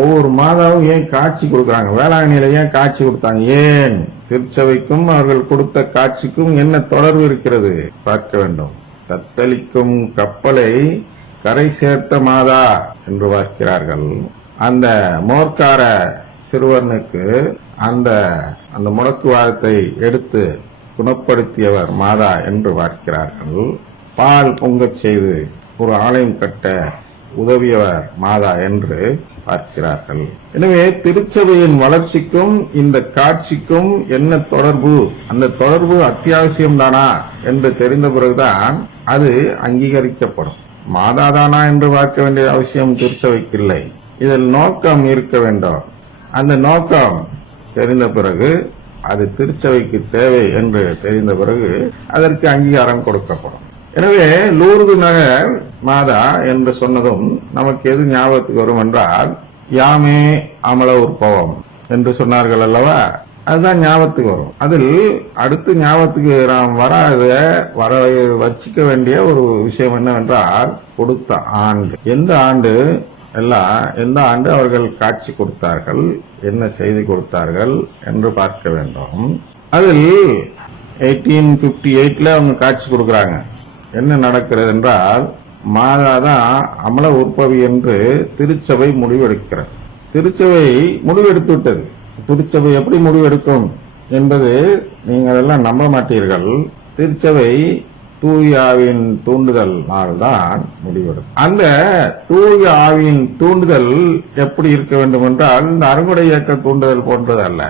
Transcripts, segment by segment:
ஒவ்வொரு மாதாவும் ஏன் காட்சி கொடுக்குறாங்க? வேளாங்கண்ணியில ஏன் காட்சி கொடுத்தாங்க? ஏன்? திருச்சபைக்கும் அவர்கள் கொடுத்த காட்சிக்கும் என்ன தொடர்பு இருக்கிறது? பார்க்க வேண்டும். தத்தளிக்கும் கப்பலை கரை சேர்த்த மாதா என்று பார்க்கிறார்கள். அந்த மோர்க்கார சிறுவனுக்கு அந்த அந்த முடக்குவாதத்தை எடுத்து குணப்படுத்தியவர் மாதா என்று பார்க்கிறார்கள். பால் பொங்கச் செய்து ஒரு ஆலயம் கட்ட உதவியவர் மாதா என்று பார்க்கிறார்கள். எனவே திருச்சபையின் வளர்ச்சிக்கும் இந்த காட்சிக்கும் என்ன தொடர்பு? அந்த தொடர்பு அத்தியாவசியம் தானா என்று தெரிந்த பிறகுதான் அது அங்கீகரிக்கப்படும். மாதாதானா என்று பார்க்க வேண்டிய அவசியம் திருச்சபைக்கு இல்லை இதில் நோக்கம் இருக்க வேண்டும். அந்த நோக்கம் தெரிந்த பிறகு அது திருச்சபைக்கு தேவை என்று தெரிந்த பிறகு அதற்கு அங்கீகாரம் கொடுக்கப்படும். எனவே லூர்து நகர் மாதா என்று சொன்னதும் நமக்கு எது ஞாபகத்துக்கு வரும் என்றால் யாமே அமல உற்பவம் என்று சொன்னார்கள் அல்லவா? அதுதான் ஞாபகத்துக்கு வரும். அதில் அடுத்து ஞாபகத்துக்கு நாம் வராத வர வச்சுக்க வேண்டிய ஒரு விஷயம் என்னவென்றால் கொடுத்த ஆண்டு. எந்த ஆண்டு? எல்லாம் எந்த ஆண்டு அவர்கள் காட்சி கொடுத்தார்கள் என்ன செய்தி கொடுத்தார்கள் என்று பார்க்க வேண்டும். அதில் எயிட்டீன் பிப்டி எயிட்ல அவங்க காட்சி கொடுக்குறாங்க. என்ன நடக்கிறது என்றால் மாதாதான் அமல உற்பவி என்று திருச்சபை முடிவெடுக்கிறது. திருச்சபை முடிவெடுத்து விட்டது திருச்சபை எப்படி முடிவெடுக்கும் என்பது நீங்கள் எல்லாம் நம்ப மாட்டீர்கள். திருச்சபை தூயாவின் தூண்டுதல்னால் தான் முடிவெடுக்கும். அந்த தூய ஆவியின் தூண்டுதல் எப்படி இருக்க வேண்டும் என்றால் இந்த அருங்குடை இயக்க தூண்டுதல் போன்றது அல்ல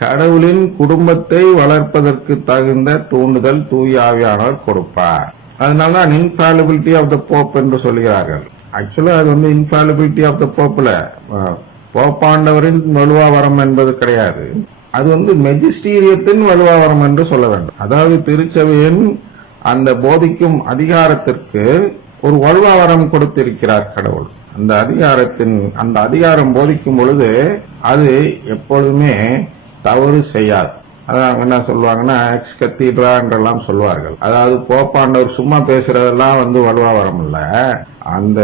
கடவுளின் குடும்பத்தை வளர்ப்பதற்கு தகுந்த தூண்டுதல் தூயாவியானவர் கொடுப்பார். அதனால தான் இன்ஃபாலிபிலிட்டி ஆஃப் த போப் என்று சொல்கிறார்கள் ஆக்சுவலாக அது வந்து இன்ஃபாலிபிலிட்டி ஆஃப் த போப்பில் போப்பாண்டவரின் வலுவாவரம் என்பது கிடையாது. அது வந்து மெஜிஸ்டீரியத்தின் வலுவா வரம் என்று சொல்ல வேண்டும். அதாவது திருச்சபையின் அந்த போதிக்கும் அதிகாரத்திற்கு ஒரு வலுவா வரம் கொடுத்திருக்கிறார் கடவுள். அந்த அதிகாரத்தின் அந்த அதிகாரம் போதிக்கும் பொழுது அது எப்பொழுதுமே தவறு செய்யாது. அதான் அவங்க என்ன சொல்லுவாங்கன்னா எக்ஸ் கத்தீட்ரா என்றெல்லாம் சொல்வார்கள் அதாவது போப்பாண்டவர் சும்மா பேசுறதெல்லாம் வந்து வலுவா வரமில்ல. அந்த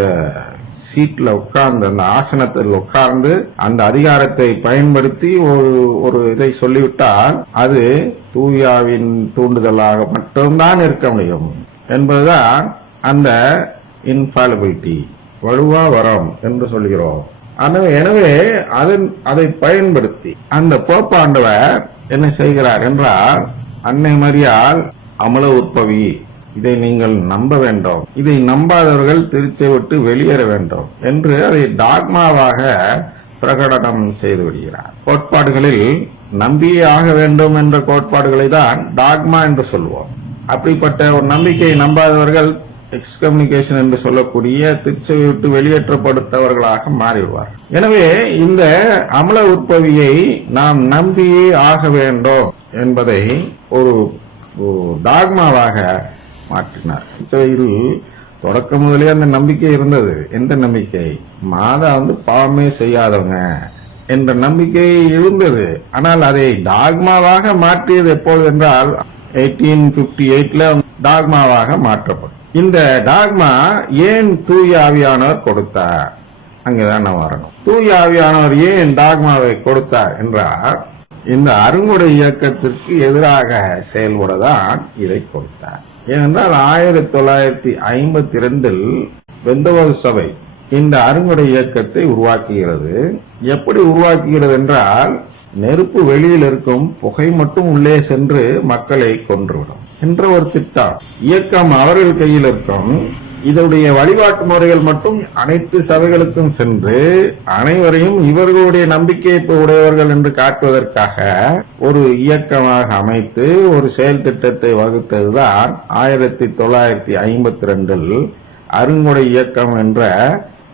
சீட்ல உட்கார்ந்து அந்த ஆசனத்தில் உட்கார்ந்து அந்த அதிகாரத்தை பயன்படுத்தி ஒரு ஒரு இதை சொல்லிவிட்டால் அது தூயாவின் தூண்டுதலாக மட்டும்தான் இருக்க முடியும். என்பதுதான் அந்த இன்ஃபாலிபிலிட்டி வலுவா வரம் என்று சொல்கிறோம். எனவே அதன் அதை பயன்படுத்தி அந்த போப்பாண்டவர் என்ன செய்கிறார் என்றால் அன்னை மரியாள் அமல உற்பவி. இதை நீங்கள் நம்ப வேண்டும். இதை நம்பாதவர்கள் திருச்சை விட்டு வெளியேற வேண்டும் என்று அதை டாக்மாவாக பிரகடனம் செய்து விடுகிறார். கோட்பாடுகளில் நம்பியே ஆக வேண்டும் என்ற கோட்பாடுகளை தான் டாக்மா என்று சொல்லுவோம் அப்படிப்பட்ட ஒரு நம்பிக்கையை நம்பாதவர்கள் எக்ஸ்கம்யூனிகேஷன் என்று சொல்லக்கூடிய திருச்சபை விட்டு வெளியேற்றப்படுத்தவர்களாக மாறிவிடுவார்கள். எனவே இந்த அமல உற்பவியை நாம் நம்பியே ஆக வேண்டும் என்பதை ஒரு டாக்மாவாக மாற்றினார். இச்சையில் தொடக்கம் முதலே அந்த நம்பிக்கை இருந்தது. எந்த நம்பிக்கை? மாதா வந்து பாவமே செய்யாதவங்க என்ற நம்பிக்கை இருந்தது ஆனால் அதை டாக்மாவாக மாற்றியது எப்பொழுது என்றால் எயிட்டீன் பிப்டி எயிட்ல டாக்மாவாக மாற்றப்படும். இந்த டாக்மா ஏன் தூய ஆவியானவர் கொடுத்தார்? அங்கேதான் நான் வரணும். தூய ஆவியானவர் ஏன் டாக்மாவை கொடுத்தார் என்றால் இந்த அருங்குடை இயக்கத்திற்கு எதிராக செயல்படதான் இதை கொடுத்தார். ஏனென்றால் ஆயிரத்தி தொள்ளாயிரத்தி ஐம்பத்தி ரெண்டில் வெந்தவோது சபை இந்த அருங்குடை இயக்கத்தை உருவாக்குகிறது. எப்படி உருவாக்குகிறது என்றால் நெருப்பு வெளியில் இருக்கும் புகை மட்டும் உள்ளே சென்று மக்களை கொன்றுவிடும் என்ற ஒரு திட்டம். இயக்கம் அவர்கள் கையில் இருக்கும் இதனுடைய வழிபாட்டு முறைகள் மட்டும் அனைத்து சபைகளுக்கும் சென்று அனைவரையும் இவர்களுடைய நம்பிக்கை உடையவர்கள் என்று காட்டுவதற்காக ஒரு இயக்கமாக அமைத்து ஒரு செயல் திட்டத்தை வகுத்ததுதான் ஆயிரத்தி தொள்ளாயிரத்தி ஐம்பத்தி ரெண்டில் அருங்கொடை இயக்கம் என்ற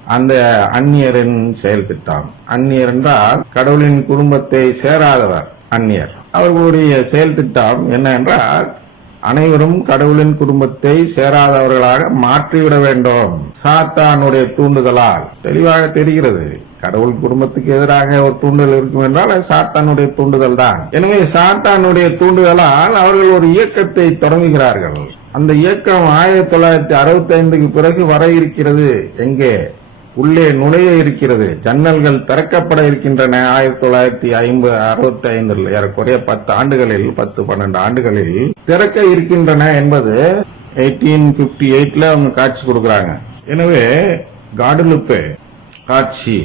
அந்த அந்நியரின் செயல் திட்டம். அந்நியர் என்றால் கடவுளின் குடும்பத்தை சேராதவர் அந்நியர். அவர்களுடைய செயல் திட்டம் என்ன என்றால் அனைவரும் கடவுளின் குடும்பத்தை சேராதவர்களாக மாற்றிவிட வேண்டும். சாத்தானுடைய தூண்டுதலால். தெளிவாக தெரிகிறது. கடவுள் குடும்பத்துக்கு எதிராக ஒரு தூண்டுதல் இருக்கும் என்றால் அது சாத்தானுடைய தூண்டுதல் தான் எனவே சாத்தானுடைய தூண்டுதலால் அவர்கள் ஒரு இயக்கத்தை தொடங்குகிறார்கள். அந்த இயக்கம் ஆயிரத்தி தொள்ளாயிரத்தி அறுபத்தி ஐந்துக்கு பிறகு வர இருக்கிறது. எங்கே? உள்ளே நுழைய இருக்கிறது. ஜன்னல்கள் திறக்கப்பட இருக்கின்றன. ஆயிரத்தி தொள்ளாயிரத்தி ஐம்பது அறுபத்தி ஐந்தில் ஏறக்குறைய பத்து ஆண்டுகளில் பத்து பன்னெண்டு ஆண்டுகளில் திறக்க இருக்கின்றன என்பது எயிட்டீன் பிப்டி எயிட்ல அவங்க காட்சி கொடுக்கறாங்க. எனவே காடுலுப்பே காட்சி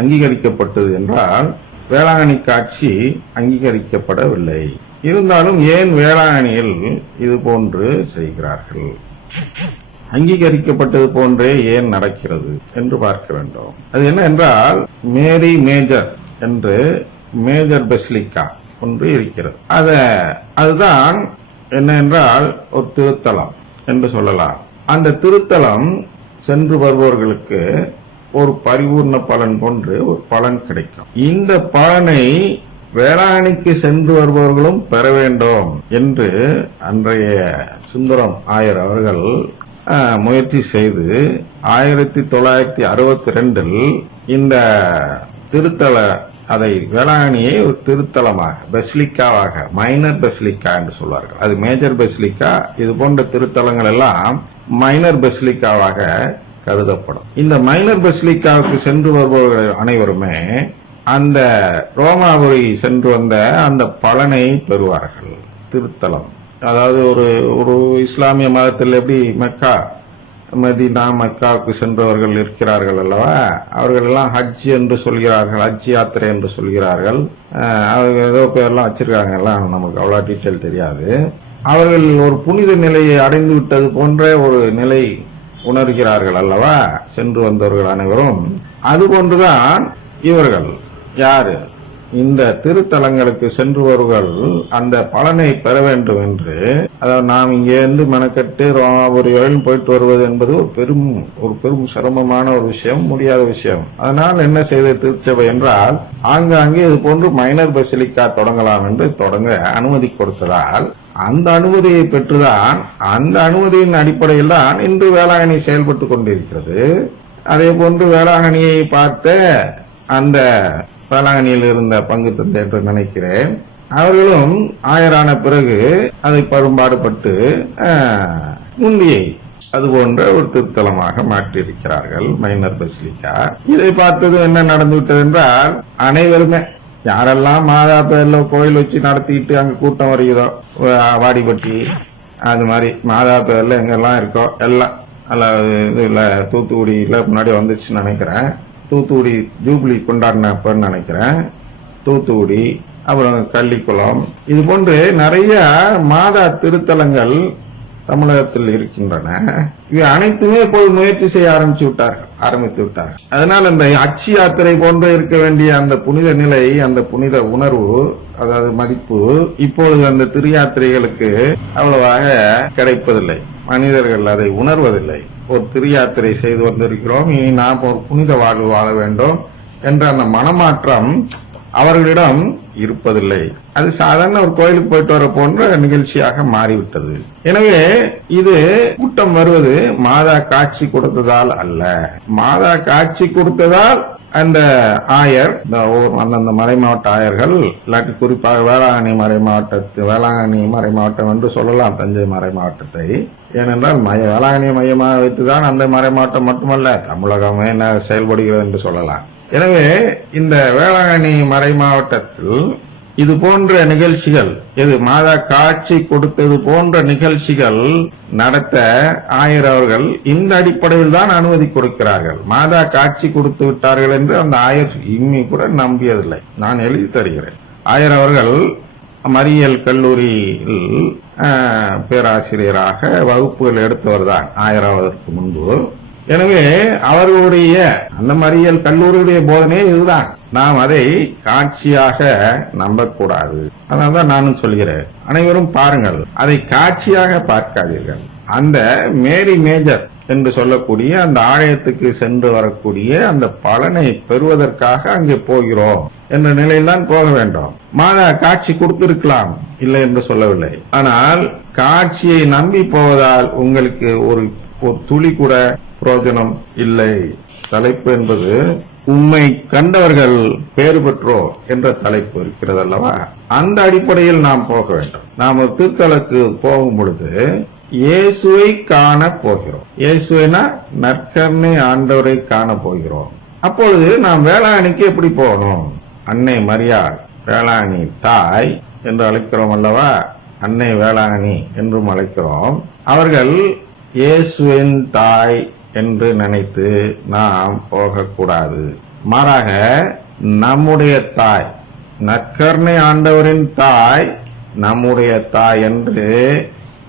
அங்கீகரிக்கப்பட்டது என்றால் வேளாங்கண்ணி காட்சி அங்கீகரிக்கப்படவில்லை. இருந்தாலும் ஏன் வேளாங்கண்ணியில் இது போன்று செய்கிறார்கள்? அங்கீகரிக்கப்பட்டது போன்றே ஏன் நடக்கிறது என்று பார்க்க வேண்டும். அது என்ன என்றால் மேரி மேஜர் என்று மேஜர் பெஸ்லிக்கா ஒன்று இருக்கிறது. அத அதுதான் என்ன என்றால் ஒரு திருத்தலம் என்று சொல்லலாம். அந்த திருத்தலம் சென்று வருபவர்களுக்கு ஒரு பரிபூர்ண பலன் போன்று ஒரு பலன் கிடைக்கும். இந்த பலனை வேளாணிக்கு சென்று வருபவர்களும் பெற வேண்டும் என்று அன்றைய சுந்தரம் ஆயர் அவர்கள் முயற்சி செய்து ஆயிரத்தி தொள்ளாயிரத்தி அறுபத்தி ரெண்டில் இந்த திருத்தல அதை வேளாங்கண்ணியை ஒரு திருத்தலமாக பெஸ்லிக்காவாக மைனர் பெஸ்லிக்கா என்று சொல்வார்கள். அது மேஜர் பெஸ்லிக்கா இது போன்ற திருத்தலங்கள் எல்லாம் மைனர் பெஸ்லிக்காவாக கருதப்படும். இந்த மைனர் பெஸ்லிக்காவுக்கு சென்று வருபவர்கள் அனைவருமே அந்த ரோமாபுரி சென்று வந்த அந்த பலனை பெறுவார்கள். திருத்தலம். அதாவது ஒரு ஒரு இஸ்லாமிய மதத்தில் எப்படி மெக்கா மதினா மக்காவுக்கு சென்றவர்கள் இருக்கிறார்கள் அல்லவா? அவர்கள் எல்லாம் ஹஜ் என்று சொல்கிறார்கள் ஹஜ் யாத்திரை என்று சொல்கிறார்கள். அவர்கள் அவங்க ஏதோ பேர்லாம் வச்சிருக்காங்க எல்லாம் நமக்கு அவ்வளோ டீட்டெயில் தெரியாது. அவர்கள் ஒரு புனித நிலையை அடைந்து விட்டது போன்ற ஒரு நிலை உணர்கிறார்கள் அல்லவா? சென்று வந்தவர்கள் அனைவரும். அதுபோன்றுதான் இவர்கள். யாரு? இந்த திருத்தலங்களுக்கு சென்றுவர்கள் அந்த பலனை பெற வேண்டும் என்று. அதாவது நாம் இங்கே இருந்து மெனக்கட்டு ரோமாபுரி வரையும் போயிட்டு வருவது என்பது ஒரு பெரும் ஒரு பெரும் சிரமமான ஒரு விஷயம் முடியாத விஷயம். அதனால் என்ன செய்த திருச்சபை என்றால் ஆங்காங்கே இது போன்று மைனர் பசிலிக்கா தொடங்கலாம் என்று தொடங்க அனுமதி கொடுத்ததால் அந்த அனுமதியை பெற்றுதான் அந்த அனுமதியின் அடிப்படையில் தான் இன்று வேளாங்கண்ணி செயல்பட்டு கொண்டிருக்கிறது. அதே போன்று வேளாங்கண்ணியை பார்த்த அந்த வேளாங்கண்ணியில் இருந்த பங்கு தந்தை என்று நினைக்கிறேன். அவர்களும் ஆயரான பிறகு அதை பரும்பாடுபட்டு ஆஹ், முந்தியை அது போன்ற ஒரு திருத்தலமாக மாற்றியிருக்கிறார்கள் மைனர் பசிலிக்கா இதை பார்த்ததும் என்ன நடந்து விட்டது என்றால் அனைவருமே யாரெல்லாம் மாதா பேர்ல கோயில் வச்சு நடத்திட்டு அங்க கூட்டம் வருகிறதோ வாடிப்பட்டி அது மாதிரி மாதா பேர்ல எங்கெல்லாம் இருக்கோ எல்லாம் அல்ல இது இல்லை தூத்துக்குடியில முன்னாடி வந்துச்சுன்னு நினைக்கிறேன். தூத்துக்குடி ஜூப்ளி கொண்டாடினப்பன்னு நினைக்கிறேன். தூத்துக்குடி அப்புறம் கள்ளிக்குளம். இது போன்று நிறைய மாதா திருத்தலங்கள் தமிழகத்தில் இருக்கின்றன. இவை அனைத்துமே இப்போது முயற்சி செய்ய ஆரம்பிச்சு விட்டார்கள் ஆரம்பித்து விட்டார்கள். அதனால் இந்த அச்சு யாத்திரை போன்று இருக்க வேண்டிய அந்த புனித நிலை அந்த புனித உணர்வு அதாவது மதிப்பு இப்பொழுது அந்த திரு யாத்திரைகளுக்கு அவ்வளவாக கிடைப்பதில்லை. மனிதர்கள் அதை உணர்வதில்லை. ஒரு திருயாத்திரை செய்து வந்திருக்கிறோம். இனி நாம் ஒரு புனித வாழ்வு வாழ வேண்டும் என்ற அந்த மனமாற்றம் அவர்களிடம் இருப்பதில்லை. அது சாதாரண ஒரு கோயிலுக்கு போயிட்டு வர போன்ற நிகழ்ச்சியாக மாறிவிட்டது. எனவே இது கூட்டம் வருவது மாதா காட்சி கொடுத்ததால் அல்ல. மாதா காட்சி கொடுத்ததால் அந்த ஆயர் இந்த அந்தந்த மறை மாவட்ட ஆயர்கள் இல்லாட்டி குறிப்பாக வேளாங்கண்ணி மறை மாவட்டத்து வேளாங்கண்ணி மறை மாவட்டம் என்று சொல்லலாம் தஞ்சை மறை மாவட்டத்தை. ஏனென்றால் மைய வேளாங்கண்ணியை மையமாக வைத்துதான் அந்த மறை மாவட்டம் மட்டுமல்ல தமிழகமே என்ன செயல்படுகிறது என்று சொல்லலாம். எனவே இந்த வேளாங்கண்ணி மறை மாவட்டத்தில் இது போன்ற நிகழ்ச்சிகள் இது மாதா காட்சி கொடுத்தது போன்ற நிகழ்ச்சிகள் நடத்த ஆயர் அவர்கள் இந்த அடிப்படையில் தான் அனுமதி கொடுக்கிறார்கள். மாதா காட்சி கொடுத்து விட்டார்கள் என்று அந்த ஆயர் இம்மி கூட நம்பியதில்லை. நான் எழுதி தருகிறேன். ஆயர் அவர்கள் மறியல் கல்லூரியில் பேராசிரியராக வகுப்புகள் எடுத்தவர் தான் ஆயிரவதற்கு முன்பு. எனவே அவர்களுடைய அந்த மறியல் கல்லூரியுடைய போதனையே இதுதான். நாம் அதை காட்சியாக நம்பக்கூடாது. அதனால்தான் நானும் சொல்கிறேன் அனைவரும் பாருங்கள் அதை காட்சியாக பார்க்காதீர்கள். அந்த மேரி மேஜர் என்று சொல்லக்கூடிய அந்த ஆலயத்துக்கு சென்று வரக்கூடிய அந்த பலனை பெறுவதற்காக அங்கே போகிறோம். என்ற நிலையில்தான் போக வேண்டும். மாதா காட்சி கொடுத்திருக்கலாம். இல்லை என்று சொல்லவில்லை. ஆனால் காட்சியை நம்பி போவதால் உங்களுக்கு ஒரு துளி கூட பிரோஜனம் இல்லை. தலைப்பு என்பது உம்மை கண்டவர்கள் பேறு பெற்றோ என்ற தலைப்பு இருக்கிறது அல்லவா? அந்த அடிப்படையில் நாம் போக வேண்டும். நாம் திருத்தலுக்கு போகும் பொழுது இயேசுவை காண போகிறோம். இயேசுவைனா நற்கர்ணை ஆண்டவரை காண போகிறோம். அப்பொழுது நாம் வேளாங்கண்ணிக்கு எப்படி போகணும்? அன்னை மரியாள் வேளாங்கண்ணி தாய் என்று அழைக்கிறோம் அல்லவா? அன்னை வேளாங்கண்ணி என்றும் அழைக்கிறோம். அவர்கள் இயேசுவின் தாய் என்று நினைத்து நாம் போகக்கூடாது. மாறாக நம்முடைய தாய் நற்கர்ணை ஆண்டவரின் தாய் நம்முடைய தாய் என்று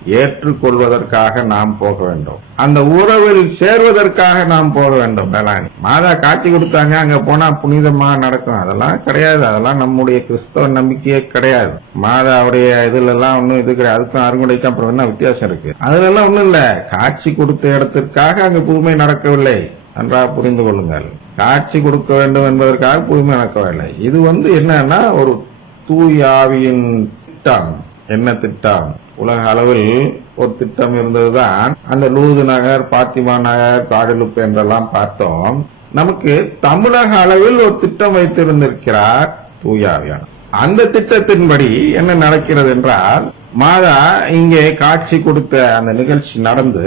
ஏற்றுக்கொள்வதற்காக நாம் போக வேண்டும். அந்த உறவில் சேர்வதற்காக நாம் போக வேண்டும் வேளாணி மாதா காட்சி கொடுத்தாங்க அங்க போனா புனிதமா நடக்கும். அதெல்லாம் கிடையாது. அதெல்லாம் நம்முடைய கிறிஸ்தவ நம்பிக்கையே கிடையாது. மாதாவுடைய இதுல எல்லாம் ஒண்ணும் இது கிடையாது. அதுக்கும் அருங்குடைக்கும் அப்புறம் என்ன வித்தியாசம் இருக்கு? அதுல எல்லாம் ஒண்ணும் இல்ல. காட்சி கொடுத்த இடத்திற்காக அங்கு புதுமை நடக்கவில்லை. நன்றாக புரிந்து கொள்ளுங்கள். காட்சி கொடுக்க வேண்டும் என்பதற்காக புதுமை நடக்கவில்லை. இது வந்து என்னன்னா ஒரு தூயாவியின் திட்டம். என்ன திட்டம்? உலக அளவில் ஒரு திட்டம் இருந்ததுதான். அந்த லூது நகர் பாத்திமா நகர் காடலுப்பு என்றெல்லாம் பார்த்தோம். நமக்கு தமிழக அளவில் ஒரு திட்டம் வைத்திருந்திருக்கிறார் தூயாவியானவர் அந்த திட்டத்தின்படி என்ன நடக்கிறது என்றால் மாதா இங்கே காட்சி கொடுத்த அந்த நிகழ்ச்சி நடந்து